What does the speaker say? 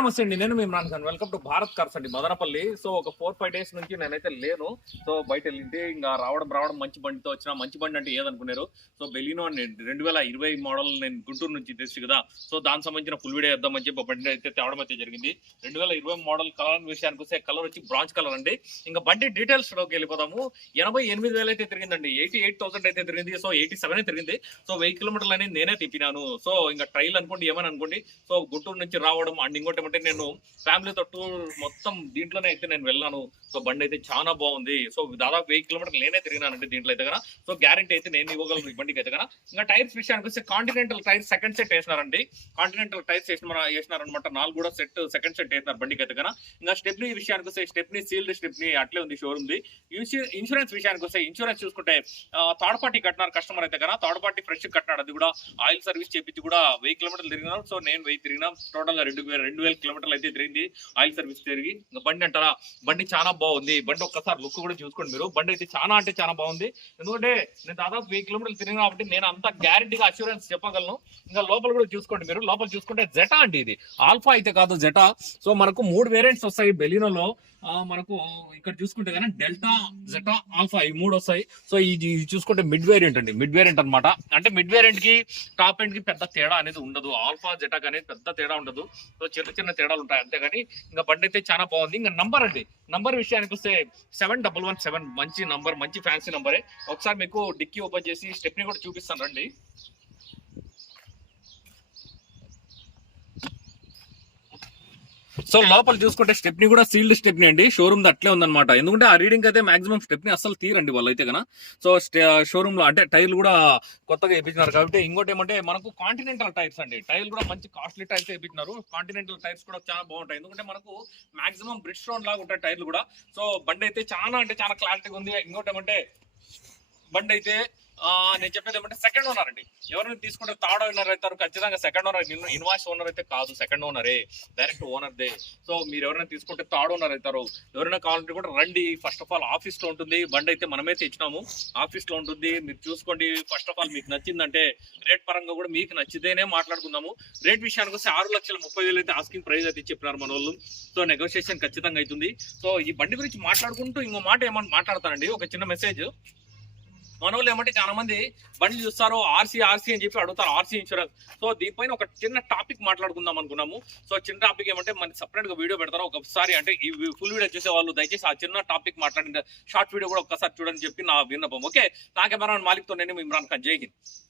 నమస్తే అండి. నేను మీ Imran Khan. Welcome to Bharat cars అండి. మదనపల్లి. సో ఒక ఫోర్ ఫైవ్ డేస్ నుంచి నేనైతే లేను. సో బయట వెళ్ళింటే ఇంకా రావడం రావడం మంచి బండితో వచ్చిన మంచి బండి అంటే ఏదనుకున్నారు? సో బెలినో అని రెండు వేల ఇరవై మోడల్ నేను గుంటూరు నుంచి తెచ్చి కదా. సో దానికి సంబంధించిన ఫుల్ వీడియో వేద్దామని చెప్పి బండి అయితే తేవడం అయితే జరిగింది. రెండు వేల ఇరవై మోడల్ కలర్ విషయానికి వస్తే కలర్ వచ్చి బ్రాంచ్ కలర్ అండి. ఇంకా బండి డీటెయిల్స్లోకి వెళ్ళిపోదాము. ఎనభై ఎనిమిది వేలు అయితే తిరిగిందండి. ఎయిటీ ఎయిట్ థౌసండ్ అయితే తిరిగింది. సో ఎయిటీ సెవెన్ తిరిగింది. సో వెయ్యి కిలోమీటర్లు అనేది నేనే తిప్పినాను. సో ఇంకా ట్రైల్ అనుకోండి ఏమని అనుకోండి. సో గుంటూరు నుంచి రావడం అండ్ ఇంకోటి అంటే నేను ఫ్యామిలీతో టూర్ మొత్తం దీంట్లోనే అయితే నేను వెళ్ళాను. సో బండి అయితే చాలా బాగుంది. సో దాదాపు వెయ్యి కిలోమీటర్లు నేనే తిరిగినానండి దీంట్లో అయితే కదా సో గ్యారంటీ అయితే నేను ఇవ్వగలను ఈ బండికి అయితే కదా ఇంకా టైర్స్ విషయానికి వస్తే కాంటినెంటల్ టైర్స్ సెకండ్ సెట్ వేసినారండి. కాంటినెంటల్ టైర్స్ వేసిన వేసినారనమాట నాలుగు కూడా సెట్ సెకండ్ సెట్ వేసినారు బండికి అయితే కదా ఇంకా స్టెప్నీ విషయానికి వస్తే స్టెప్నీ సీల్డ్ స్టెప్నీ అట్లే ఉంది షోరూమ్ ఇన్సూరెన్స్ విషయానికి వస్తే ఇన్సూరెన్స్ చూసుకుంటే థర్డ్ పార్టీ కట్టినారు కస్టమర్ అయితే కదా థర్డ్ పార్టీ ఫ్రెష్ కట్టినాడు. అది కూడా ఆయిల్ సర్వీస్ చేపించి కూడా వెయ్యి కిలోమీటర్లు తిరిగినాం సో నేను వెయ్యి తిరిగినా. టోటల్గా రెండు రెండు వేల కిలోమీటర్లు అయితే తిరిగింది. ఆయిల్ సర్వీస్ తిరిగి బండి అంటారా? బండి చాలా బాగుంది. బండి ఒక్కసారి లుక్ కూడా చూసుకోండి మీరు. బండి అయితే చాలా అంటే చాలా బాగుంది. ఎందుకంటే నేను దాదాపు వెయ్యి కిలోమీటర్లు తిరిగిన కాబట్టి నేను అంత గ్యారంటీగా అష్యూరెన్స్ చెప్పగలను. ఇంకా లోపల కూడా చూసుకోండి మీరు. లోపల చూసుకుంటే జెటా అండి ఇది. ఆల్ఫా అయితే కాదు జెటా. సో మనకు మూడు వేరియంట్స్ వస్తాయి బెలినోలో. మనకు ఇక్కడ చూసుకుంటే కానీ డెల్టా జెటా ఆల్ఫా ఈ మూడు వస్తాయి. సో ఇది చూసుకుంటే మిడ్ వేరియంట్ అండి. మిడ్ వేరియంట్ అన్నమాట. అంటే మిడ్ వేరియంట్కి టాప్ ఎండ్కి పెద్ద తేడా అనేది ఉండదు. ఆల్ఫా జెటాక్ అనేది పెద్ద తేడా ఉండదు. సో చిన్న చిన్న తేడాలు ఉంటాయి. అంతేగాని ఇంకా బండి అయితే చాలా బాగుంది. ఇంకా నంబర్ అండి. నంబర్ విషయానికి వస్తే సెవెన్ డబల్ వన్ సెవెన్. మంచి నంబర్ మంచి ఫ్యాన్సీ నంబరే. ఒకసారి మీకు డిక్కీ ఓపెన్ చేసి స్టెప్ని కూడా చూపిస్తాను రండి. సో లోపల చూసుకుంటే స్టెప్ని కూడా సీల్డ్ స్టెప్ని అండి. షోరూమ్ అట్లే ఉందన్నమాట. ఎందుకంటే ఆ రీడింగ్ అయితే మాక్సిమం స్టెప్ని అసలు తీరండి వాళ్ళు అయితే కన్నా సో షోరూమ్లో అంటే టైర్లు కూడా కొత్తగా వేయించినారు కాబట్టి ఇంకోటి ఏమంటే మనకు కాంటినెంటల్ టైర్స్ అండి. టైర్లు కూడా మంచి కాస్ట్లీ టైర్స్ వేయించినారు కాంటినెంటల్ టైర్స్ కూడా చాలా బాగుంటాయి. ఎందుకంటే మనకు మాక్సిమం బ్రిడ్జ్ స్టోన్ లాగా ఉంటాయి టైర్లు కూడా. సో బండి అయితే చాలా అంటే చాలా క్లారిటీగా ఉంది. ఇంకోటి ఏమంటే బండి అయితే నేను చెప్పేది ఏమంటే సెకండ్ ఓనర్ అండి. ఎవరైనా తీసుకుంటే థర్డ్ ఓనర్ అవుతారు? ఖచ్చితంగా సెకండ్ ఓనర్ ఇన్వాయిస్ ఓనర్ అయితే కాదు సెకండ్ ఓనరే డైరెక్ట్ ఓనర్ దే. సో మీరు ఎవరైనా తీసుకుంటే థర్డ్ ఓనర్ అవుతారు ఎవరైనా కావాలంటే కూడా రండి. ఫస్ట్ ఆఫ్ ఆల్ ఆఫీస్లో ఉంటుంది. బండి అయితే మనమే తెచ్చినాము. ఆఫీస్లో ఉంటుంది. మీరు చూసుకోండి. ఫస్ట్ ఆఫ్ ఆల్ మీకు నచ్చిందంటే రేట్ పరంగా కూడా మీకు నచ్చితేనే మాట్లాడుకుందాము. రేట్ విషయానికి వస్తే ఆరు లక్షల ముప్పై వేలు అయితే ఆస్కింగ్ ప్రైస్ అయితే చెప్పినారు మన వాళ్ళు. సో నెగోషియేషన్ ఖచ్చితంగా అవుతుంది. సో ఈ బండి గురించి మాట్లాడుకుంటూ ఇంకో మాట ఏమన్నా మాట్లాడతానండి? ఒక చిన్న మెసేజ్ మనోళ్ళు ఏమంటే చాలా మంది బండి చూస్తారు ఆర్సీ ఆర్సీ అని చెప్పి అడుగుతారు ఆర్సీ ఇన్సూరెన్స్. సో దీనిపైన ఒక చిన్న టాపిక్ మాట్లాడుకుందాం అనుకున్నాము. సో చిన్న టాపిక్ ఏమంటే మన సపరేట్గా వీడియో పెడతారు? ఒకసారి అంటే ఈ ఫుల్ వీడియో చూసే వాళ్ళు దయచేసి ఆ చిన్న టాపిక్ మాట్లాడిన షార్ట్ వీడియో కూడా ఒకసారి చూడని చెప్పి నా విన్నపం. ఓకే? నా కెమెరా మాలిక్తో నేను ఇమ్రాన్ ఖాన్. జై హింద్.